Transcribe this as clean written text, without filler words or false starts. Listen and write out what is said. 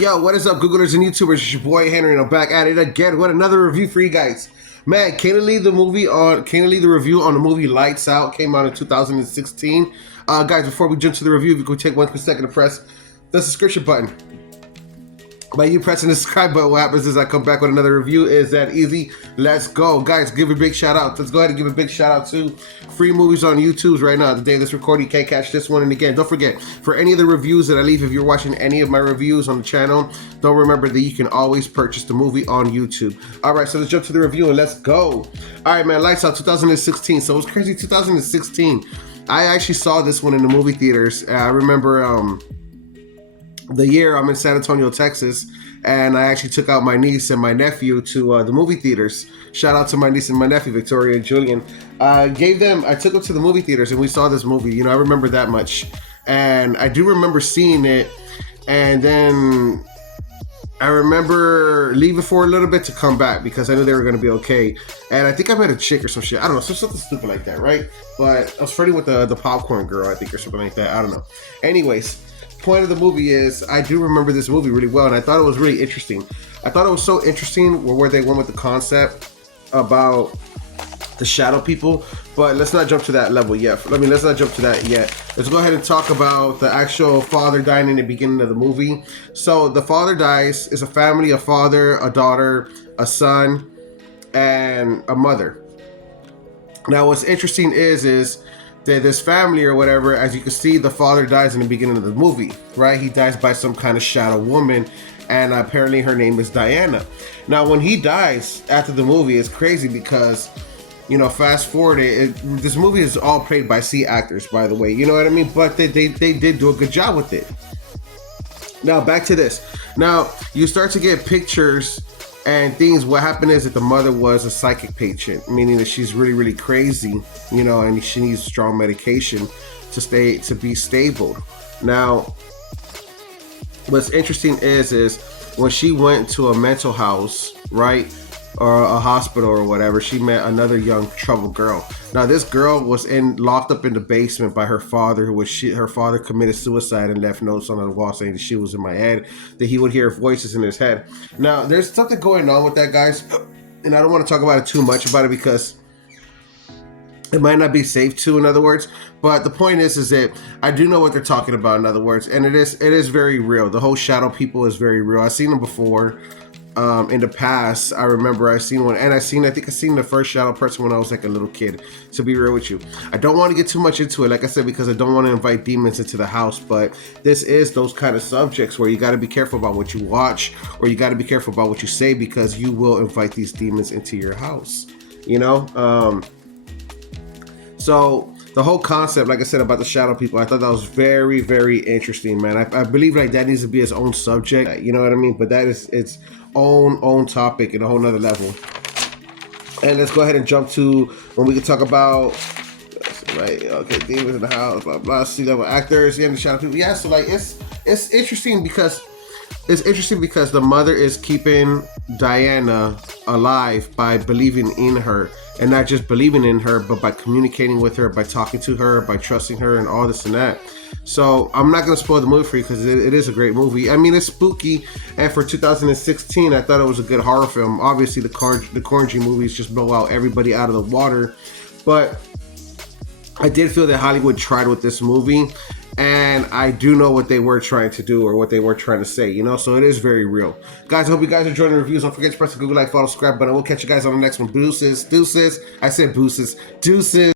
Yo, what is up, Googlers and YouTubers? It's your boy Henry, and I'm back at it again with another review for you guys. Man, Can't Leave the review on the movie Lights Out came out in 2016. Guys, before we jump to the review, if you could take 1 quick second to press the subscription button. By you pressing the subscribe button, what happens is I come back with another review. Is that easy? Let's go. Guys, give a big shout out. Let's go ahead and give a big shout out to Free Movies on YouTube right now. The day of this recording, you can't catch this one. And again, don't forget, for any of the reviews that I leave, if you're watching any of my reviews on the channel, don't remember that you can always purchase the movie on YouTube. All right, so let's jump to the review and let's go. All right, man, Lights Out 2016. So it was crazy 2016. I actually saw this one in the movie theaters. I remember the year I'm in San Antonio, Texas, and I actually took out my niece and my nephew to the movie theaters. Shout out to my niece and my nephew, Victoria and Julian. I took them to the movie theaters and we saw this movie. You know, I remember that much. And I do remember seeing it, and then I remember leaving for a little bit to come back because I knew they were going to be okay. And I think I met a chick or some shit. I don't know, something stupid like that, right? But I was flirting with the popcorn girl, I think, or something like that. I don't know. Anyways, point of the movie is I do remember this movie really well, and I thought it was really interesting. I thought it was so interesting where they went with the concept about the shadow people, but let's not jump to that level yet. Let's not jump to that yet. Let's go ahead and talk about the actual father dying in the beginning of the movie. So the father dies. It's a family, a father, a daughter, a son, and a mother. Now what's interesting is that this family or whatever, as you can see, the father dies in the beginning of the movie, right? He dies by some kind of shadow woman, and apparently her name is Diana. Now when he dies after the movie, it's crazy because, you know, fast forward, this movie is all played by C actors, by the way, you know what I mean? But they did do a good job with it. Now back to this. Now you start to get pictures and things. What happened is that the mother was a psychic patient, meaning that she's really, really crazy, you know, and she needs strong medication to be stable. Now, what's interesting is when she went to a mental house, right, or a hospital or whatever, she met another young troubled girl. Now this girl was locked up in the basement by her father, her father committed suicide and left notes on the wall saying that she was in my head, that he would hear voices in his head. Now there's something going on with that, guys, and I don't want to talk about it too much about it because it might not be safe to, in other words, but the point is that I do know what they're talking about, in other words, and it is very real. The whole shadow people is very real. I've seen them before. In the past, I remember I seen one, and I think I seen the first shadow person when I was like a little kid, to be real with you. I don't want to get too much into it, like I said, because I don't want to invite demons into the house, but this is those kind of subjects where you got to be careful about what you watch, or you got to be careful about what you say, because you will invite these demons into your house, you know? So the whole concept, like I said, about the shadow people, I thought that was very, very interesting, man. I believe like that needs to be its own subject, you know what I mean? But that is its own topic in a whole nother level. And let's go ahead and jump to when we can talk about, right, okay, demons in the house, blah blah, C-level actors, the shadow people. Yeah, so like it's interesting because the mother is keeping Diana alive by believing in her. And not just believing in her, but by communicating with her, by talking to her, by trusting her, and all this and that. So I'm not going to spoil the movie for you because it is a great movie. I mean, it's spooky, and for 2016, I thought it was a good horror film. Obviously, the Conjuring movies just blow out everybody out of the water, but I did feel that Hollywood tried with this movie, and I do know what they were trying to do or what they were trying to say, you know, so it is very real. Guys, I hope you guys enjoyed the reviews. Don't forget to press the Google like, follow, subscribe button. We'll catch you guys on the next one. Deuces. I said booses. Deuces.